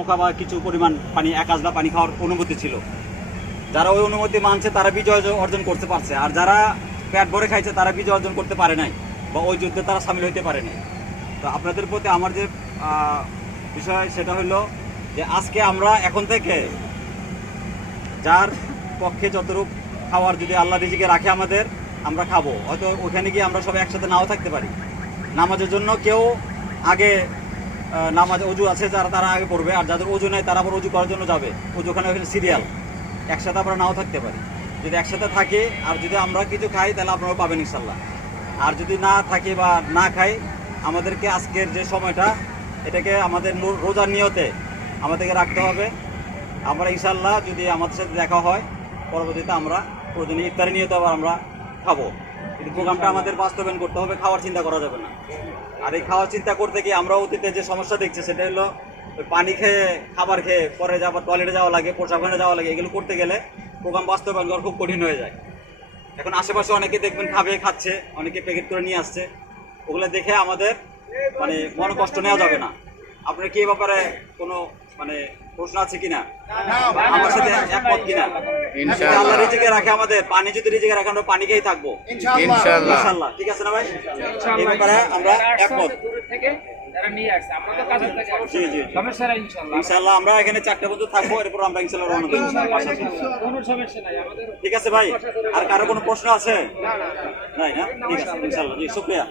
মুখা বা কিছু পরিমাণ পানি এক আজলা পানি খাওয়ার অনুমতি ছিল। যারা ওই অনুমতি মানছে তারা বিজয় অর্জন করতে পারছে, আর যারা পেট ভরে খাইছে তারা বিজয় অর্জন করতে পারে নাই বা ওই যুদ্ধে তারা সামিল হইতে পারে নাই। তো আপনাদের প্রতি আমার যে বিষয় সেটা হলো যে আজকে আমরা এখন থেকে যার পক্ষে যতটুকু খাওয়ার যদি আল্লাহ রিজিকে রাখে আমাদের, আমরা খাবো। হয়তো ওখানে গিয়ে আমরা সবাই একসাথে নাও থাকতে পারি। নামাজের জন্য কেউ আগে নামাজ অজু আছে যারা তারা আগে পড়বে, আর যাদের অজু নেই তারা আবার অজু করার জন্য যাবে। ওখানে সিরিয়াল, একসাথে আমরা নাও থাকতে পারি। যদি একসাথে থাকি আর যদি আমরা কিছু খাই তাহলে আপনারাও পাবেন ইনশাল্লাহ। আর যদি না থাকি বা না খাই, আমাদেরকে আজকের যে সময়টা এটাকে আমাদের রোজার নিয়তে আমাদেরকে রাখতে হবে। আমরা ইনশাল্লাহ যদি আমাদের সাথে দেখা হয় পরবর্তীতে আমরা প্রয়োজনীয় ইফতারি নিয়তে আবার আমরা খাবো। কিন্তু প্রোগ্রামটা আমাদের বাস্তবায়ন করতে হবে, খাওয়ার চিন্তা করা যাবে না। আর এই খাওয়ার চিন্তা করতে গিয়ে আমরা অতীতে যে সমস্যা দেখছি সেটা হলো ওই পানি খেয়ে খাবার খেয়ে পরে যাবার টয়লেটে যাওয়া লাগে, প্রসাবখানে যাওয়া লাগে, এগুলো করতে গেলে প্রোগ্রাম বাস্তবায়ন করা খুব কঠিন হয়ে যায়। এখন আশেপাশে অনেকে দেখবেন খাবে, খাচ্ছে, অনেকে প্যাকেট করে নিয়ে আসছে। ওগুলো দেখে আমাদের মন কষ্ট নেওয়া যাবে না। আপনার কি এ ব্যাপারে কোনো প্রশ্ন আছে কিনা, আমার সাথে একমত কিনা? আল্লাহ রিজিকে রাখে আমাদের, পানি যদি রিজিকে রাখে আমরা পানি খেয়েই থাকবো ইনশাআল্লাহ। ঠিক আছে না ভাই? এই ব্যাপারে আমরা একমত। ইনশাআল্লাহ আমরা এখানে 4টা পর্যন্ত থাকবো, এরপর আমরা ইনশাআল্লাহ রওনা দেব। ঠিক আছে ভাই, আর কারো কোনো প্রশ্ন আছে? নাই না? ঠিক আছে ইনশাআল্লাহ। জি, শুকরিয়া।